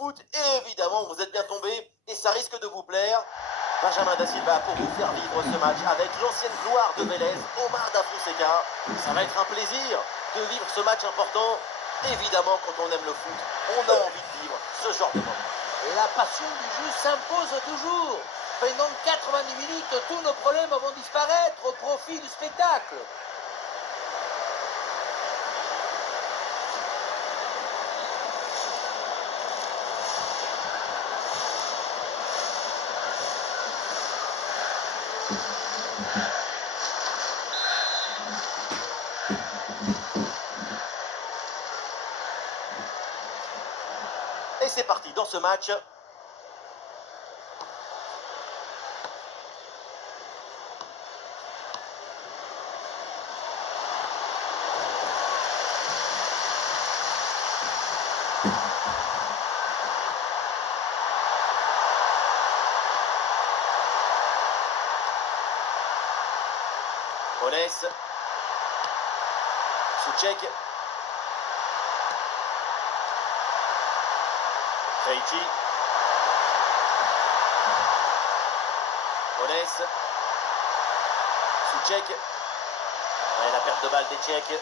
foot et évidemment vous êtes bien tombé et ça risque de vous plaire. Benjamin Da Silva pour vous faire vivre ce match avec l'ancienne gloire de Vélez, Omar Da Fonseca. Ça va être un plaisir de vivre ce match important. Évidemment, quand on aime le foot, on a envie de vivre ce genre de moment. La passion du jeu s'impose toujours. Pendant 90 minutes, tous nos problèmes vont disparaître au profit du spectacle. Et c'est parti dans ce match. Onès. Souček. Krejci. Onès. Souček. Ouais, la perte de balle des Tchèques.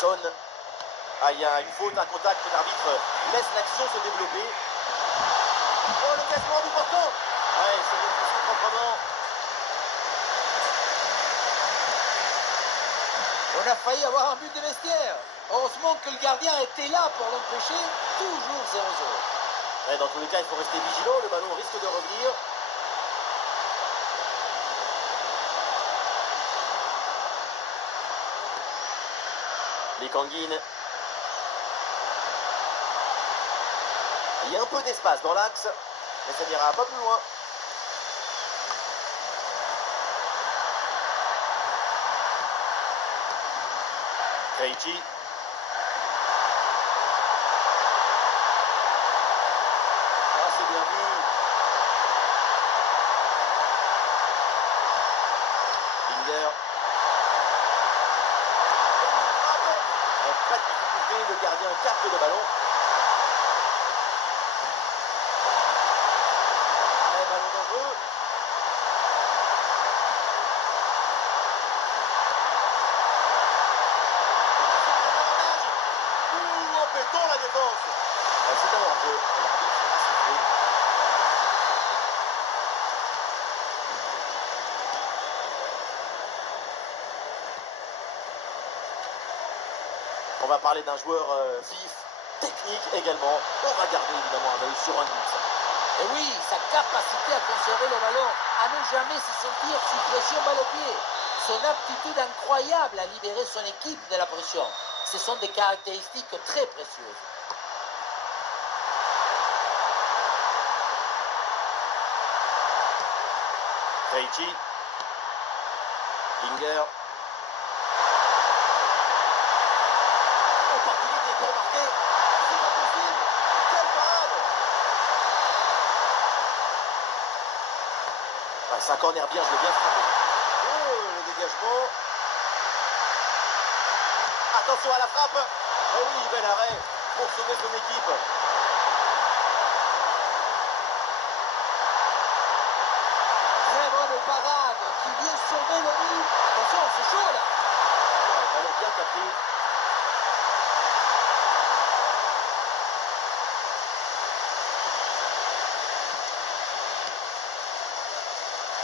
Son. Ah, il y a une faute, un contact, l'arbitre laisse l'action se développer. Oh, le cassement du portant. Ouais, c'est repoussé proprement. On a failli avoir un but de vestiaire. Heureusement que le gardien était là pour l'empêcher. Toujours 0-0. Ouais, dans tous les cas, il faut rester vigilant. Le ballon risque de revenir. Les Kanguines. Il y a un peu d'espace dans l'axe, mais ça n'ira pas plus loin. Krejci. Ah, c'est bien vu. Linger. Pas de difficulté, le gardien capte le ballon. Allez, ballon dangereux. Ouh, empêtons la défense. C'est un hors-jeu. L'arbitre a sifflé. On va parler d'un joueur vif, technique également. On va garder évidemment un œil sur un Nilsson. Et oui, sa capacité à conserver le ballon, à ne jamais se sentir sous pression balle au pied. Son aptitude incroyable à libérer son équipe de la pression. Ce sont des caractéristiques très précieuses. Krejci. Linger. Opportunité pour marquer. C'est pas possible. Quelle parade. Ouais, c'est un corner bien, je l'ai bien frappé. Oh, le dégagement. Attention à la frappe. Oh oui, bel arrêt pour sauver son équipe. Très bonne parade qui vient sauver le but. Attention, c'est chaud là. Ouais, ballon bien capté.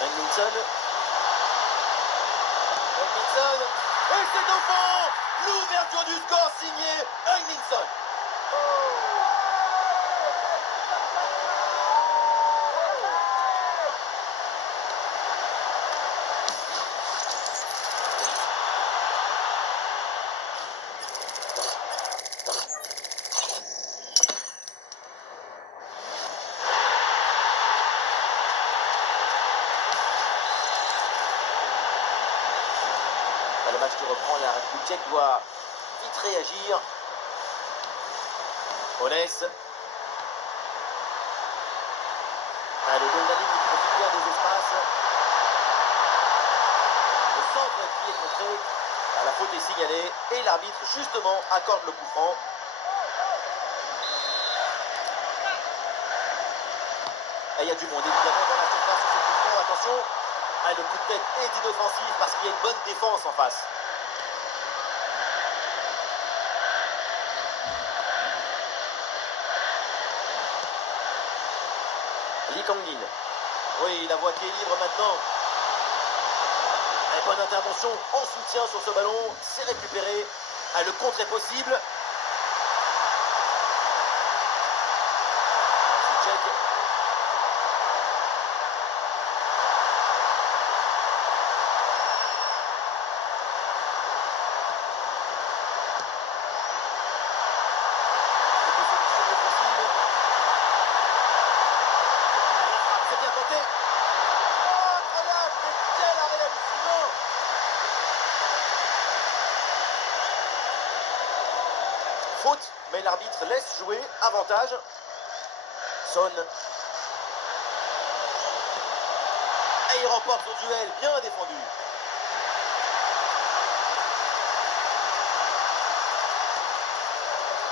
Nilsson. Et c'est au fond. L'ouverture du score signé Nilsson. Le match qui reprend, la République tchèque doit vite réagir. Onès. Le long de la ligne, il profite bien des espaces. Le signalé et l'arbitre justement accorde le coup franc. Et il y a du monde évidemment dans la surface sur ce coup franc, attention. Ah, le coup de tête est inoffensif parce qu'il y a une bonne défense en face. Lee Kang-in. Oui, la voie qui est libre maintenant. Et bonne intervention en soutien sur ce ballon. C'est récupéré. Ah, le contre est possible. Check. C'est bien tenté. Oh, incroyable, mais quel arrêt hallucinant. Faute, mais l'arbitre laisse jouer. Avantage. Son. Et il remporte son duel, bien défendu.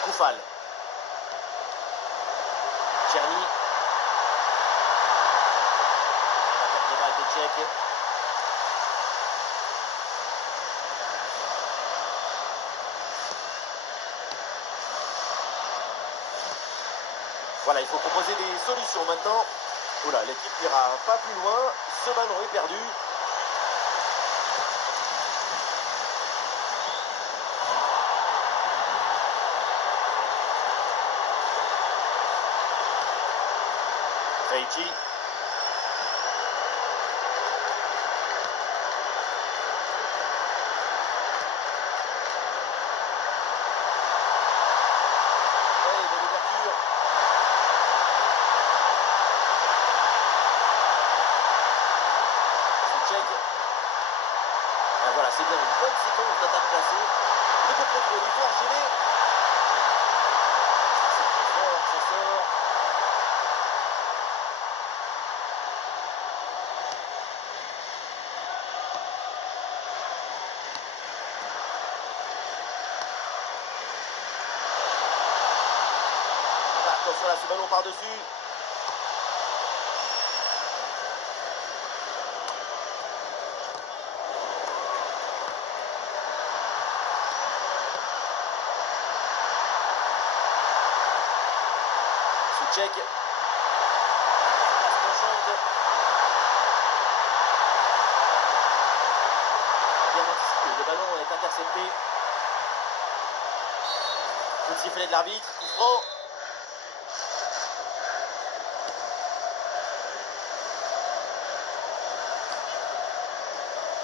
Koufal. Tcherny. La porte de balle de Tchèque. Voilà, il faut proposer des solutions maintenant. Oula, l'équipe n'ira pas plus loin. Ce ballon est perdu. Reichi. Ouais, de l'ouverture. C'est Tchèque. Ah, voilà, c'est bien une bonne séquence d'attaque placée. Le coup de contrôle, il faut enchaîner. C'est fort, ça sort. Attention là, ce ballon par-dessus. Souček. Passe penchante. Bien anticipé, le ballon est intercepté. Coup de sifflet de l'arbitre, coup franc.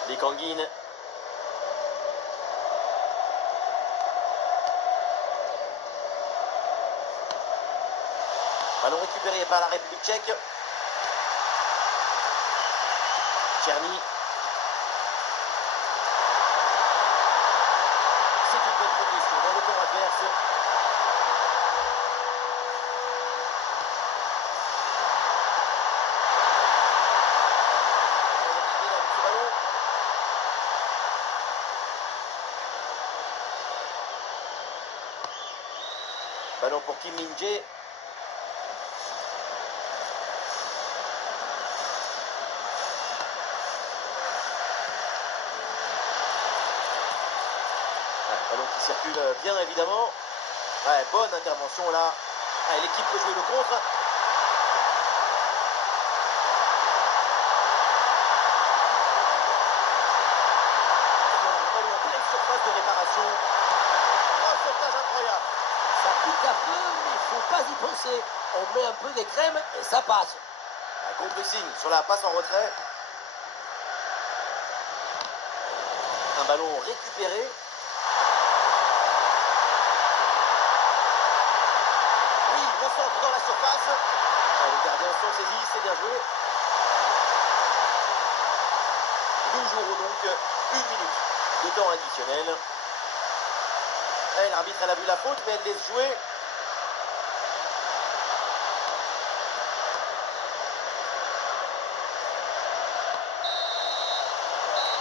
Lee Kang-in. Ballon récupéré par la République tchèque. Tcherny. C'est une bonne progression dans le camp adverse. Ce ballon. Ballon pour Kim Min-jae. Ballon qui circule bien évidemment. Ouais, bonne intervention là. Ouais, l'équipe peut jouer le contre. Ballon en pleine surface de réparation. Oh, sauvetage incroyable. Ça pique un peu, mais il ne faut pas y penser. On met un peu de crème et ça passe. Un gros pressing sur la passe en retrait. Un ballon récupéré. Oui, le centre dans la surface. Les gardiens sont saisis, c'est bien joué. Nous jouerons donc 1 minute de temps additionnel. Et l'arbitre, elle a vu la faute, mais elle laisse jouer.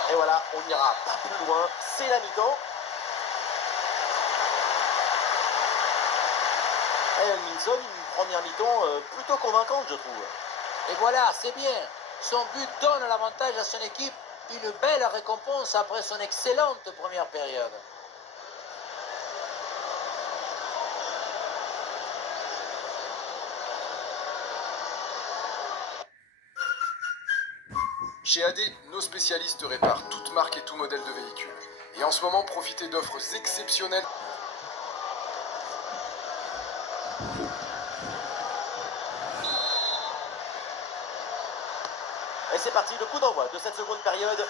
Et voilà, on n'ira pas plus loin. C'est la mi-temps. Minson, une première mi-temps plutôt convaincante, je trouve. Et voilà, c'est bien. Son but donne l'avantage à son équipe. Une belle récompense après son excellente première période. Chez AD, nos spécialistes réparent toute marque et tout modèle de véhicule. Et en ce moment, profitez d'offres exceptionnelles. Et c'est parti, le coup d'envoi de cette seconde période.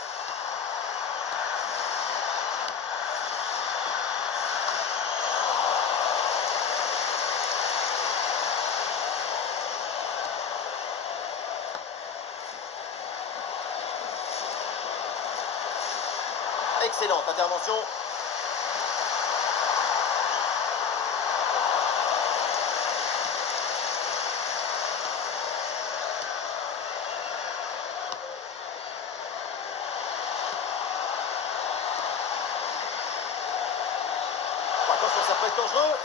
Excellente intervention. Attention, ça peut être dangereux.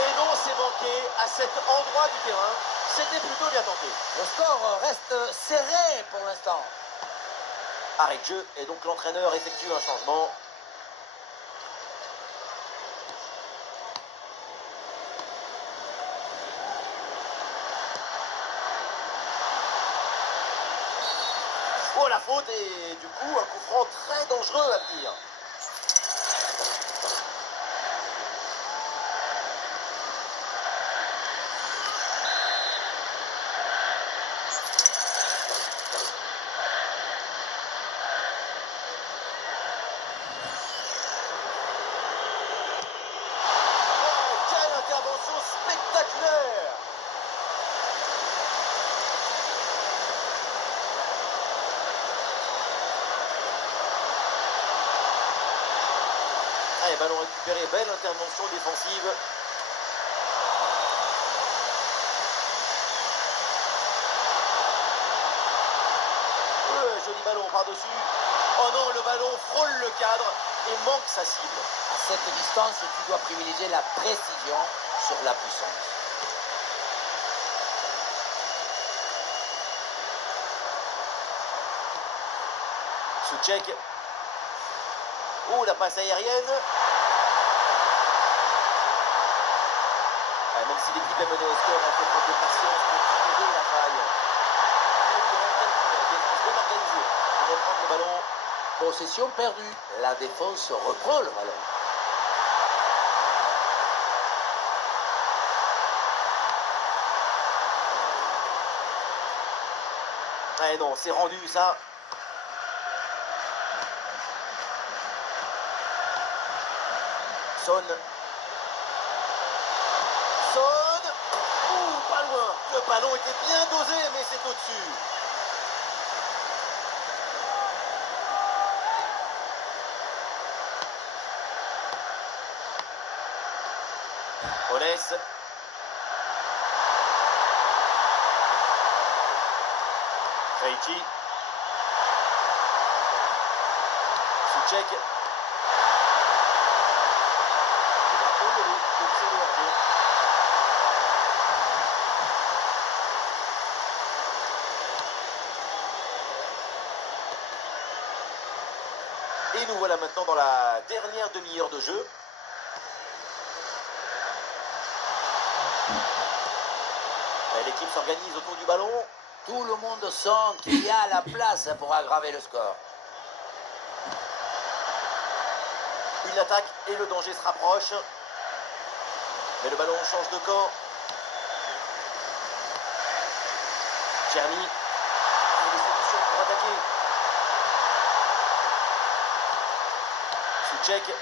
Et non, c'est manqué à cet endroit du terrain. C'était plutôt bien tenté. Le score reste serré pour l'instant. Arrêt de jeu et donc l'entraîneur effectue un changement. Oh la faute et du coup un coup franc très dangereux à venir. Oh, quelle intervention spectaculaire! Allez, ballon récupéré, belle intervention défensive. Joli ballon par-dessus. Oh non, le ballon frôle le cadre et manque sa cible. À cette distance, tu dois privilégier la précision sur la puissance. Souček. Oh, la passe aérienne. Ah, même si l'équipe est menée au score, elle fait preuve de patience pour trouver la faille. Défense bien organisée pour reprendre le ballon. Possession perdue. La défense reprend le ballon. Ah non, c'est rendu ça. Son. Son. Ouh, pas loin. Le ballon était bien dosé, mais c'est au-dessus. Oles. Krejci. Souček. Et nous voilà maintenant dans la dernière demi-heure de jeu. L'équipe s'organise autour du ballon. Tout le monde sent qu'il y a la place pour aggraver le score. Une attaque et le danger se rapproche. Mais le ballon change de camp. Tcherny. Des solutions pour attaquer. Souček.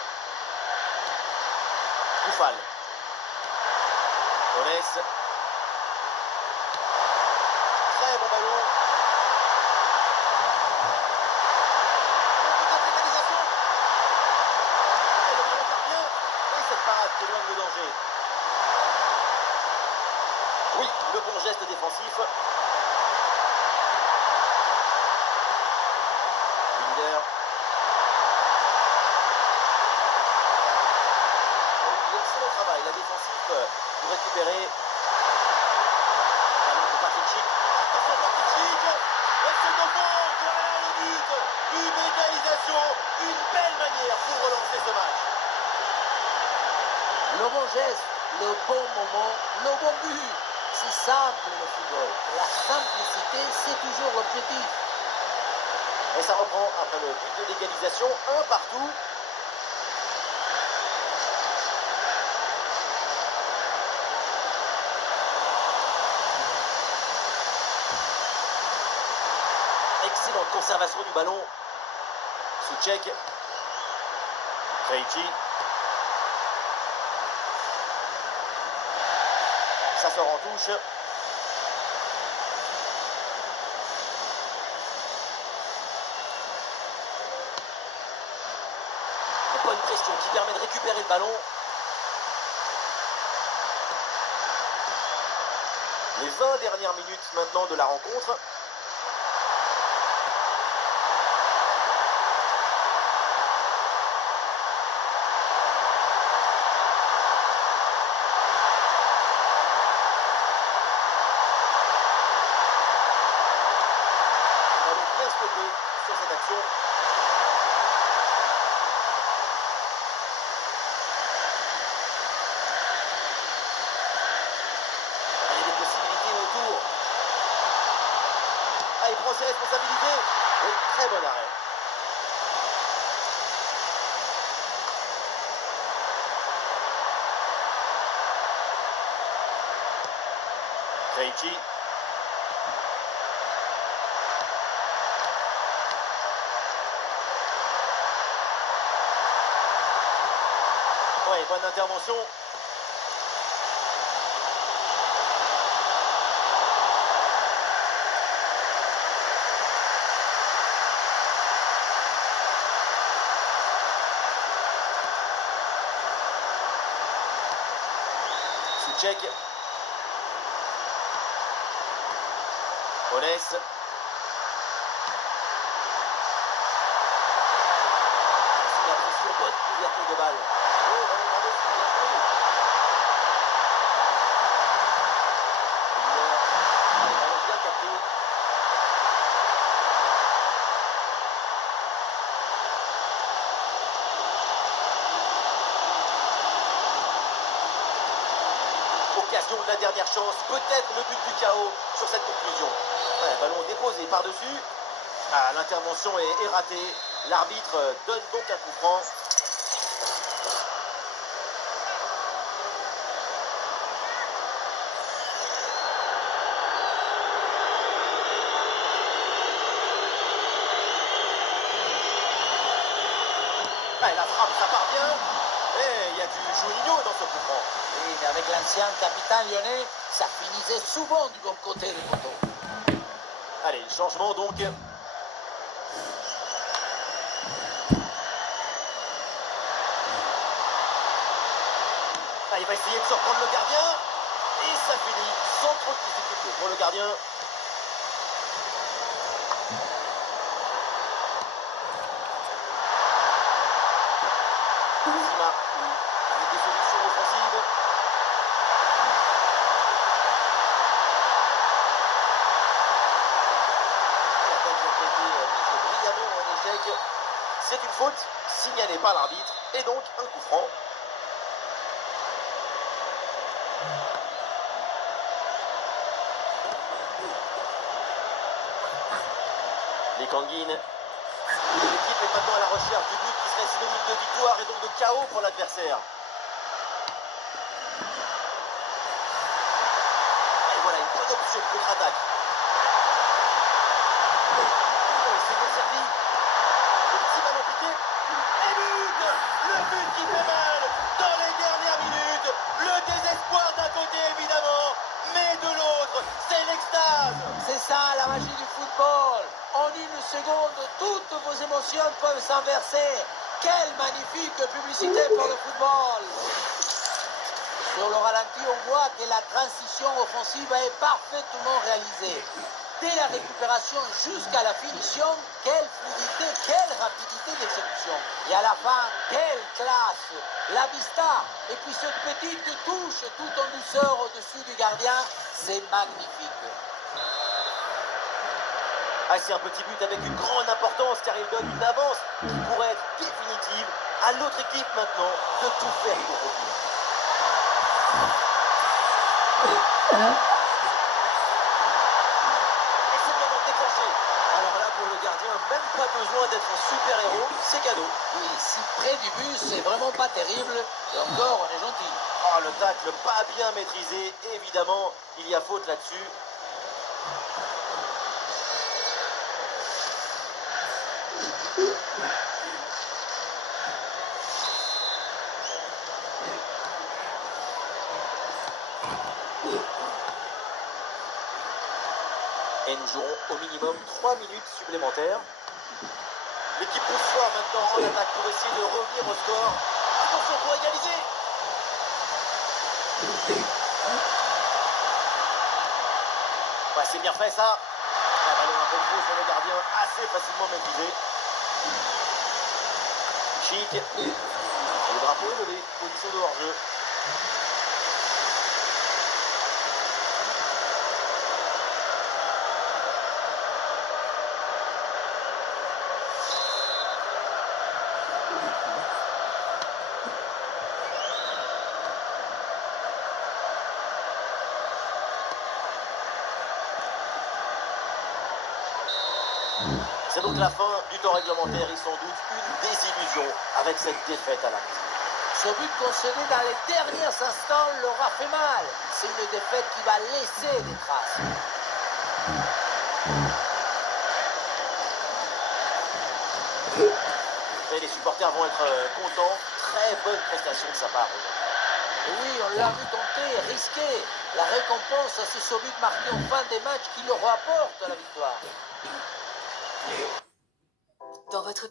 Koufal. Oles. Très bon ballon. Petite égalisation. Et le ballon part bien. Et cette parade qui éloigne le danger. Oui, le bon geste défensif. Binder. Excellent travail, la défensive pour récupérer. égalisation, une belle manière pour relancer ce match. Le bon geste, le bon moment, le bon but. C'est simple le football. La simplicité, c'est toujours l'objectif. Et ça reprend après le but de l'égalisation, un partout. Excellente conservation du ballon. Souček. Krejci. Ça sort en touche. Bonne pression qui permet de récupérer le ballon. Les 20 dernières minutes maintenant de la rencontre. On va donc bien stopper sur cette action. Il y a des possibilités autour. Ah, il prend ses responsabilités. Oui, très bon arrêt. Krejci. Ouais, bonne intervention. Souček. Oles. La pression, bonne couverture de balle. Oh, ballon dans le sud, bien joué. Ballon bien capté. Occasion de la dernière chance, peut-être le but du chaos sur cette conclusion. Ouais, ballon déposé par-dessus. Ah, l'intervention est ratée. L'arbitre donne donc un coup franc. Ah, la frappe, ça part bien. Et il y a du Juninho dans ce coup franc. Oui, mais avec l'ancien capitaine lyonnais, ça finissait souvent du bon côté du poteau. Allez, changement donc. Ah, il va essayer de surprendre le gardien. Et ça finit sans trop de difficulté pour le gardien. Zima avec des solutions offensives. La balle qui a été mise brillamment en échec. C'est une faute signalée par l'arbitre et donc un coup franc. Les Kanguines. L'équipe est maintenant à la recherche du but qui serait synonyme de victoire et donc de chaos pour l'adversaire. Et voilà une bonne option de contre-attaque. Oh, il s'est desservi. Le petit ballon piqué. Et but! Le but qui fait mal dans les dernières minutes. Le désespoir d'un côté évidemment, mais de l'autre, c'est l'extase. C'est ça la magie du football. En une seconde, toutes vos émotions peuvent s'inverser. Quelle magnifique publicité pour le football. Sur le ralenti, on voit que la transition offensive est parfaitement réalisée. Dès la récupération jusqu'à la finition, quelle fluidité, quelle rapidité d'exécution. Et à la fin, quelle classe. La vista, et puis cette petite touche tout en douceur au-dessus du gardien, c'est magnifique. Ah, c'est un petit but avec une grande importance car il donne une avance qui pourrait être définitive. À l'autre équipe maintenant de tout faire pour revenir. Et c'est le moment de déclencher. Alors là, pour le gardien, même pas besoin d'être un super-héros, c'est cadeau. Oui, si près du but, c'est vraiment pas terrible. Et encore, on est gentil. Oh, le tacle pas bien maîtrisé. Évidemment, il y a faute là-dessus. Et nous jouerons au minimum 3 minutes supplémentaires. L'équipe pousse fort maintenant en attaque pour essayer de revenir au score. Attention pour égaliser. Ouais, c'est bien fait ça. Un ballon un peu trop sur le gardien, assez facilement maîtrisé. Chic. Le drapeau est levé, position de hors-jeu. C'est donc la fin du temps réglementaire et sans doute une désillusion avec cette défaite à l'acte. Ce but concédé dans les derniers instants leur a fait mal. C'est une défaite qui va laisser des traces. Et les supporters vont être contents. Très bonne prestation de sa part. Et oui, on l'a vu tenter, risquer. La récompense, c'est ce but marqué en fin des matchs qui leur rapporte la victoire. Dans votre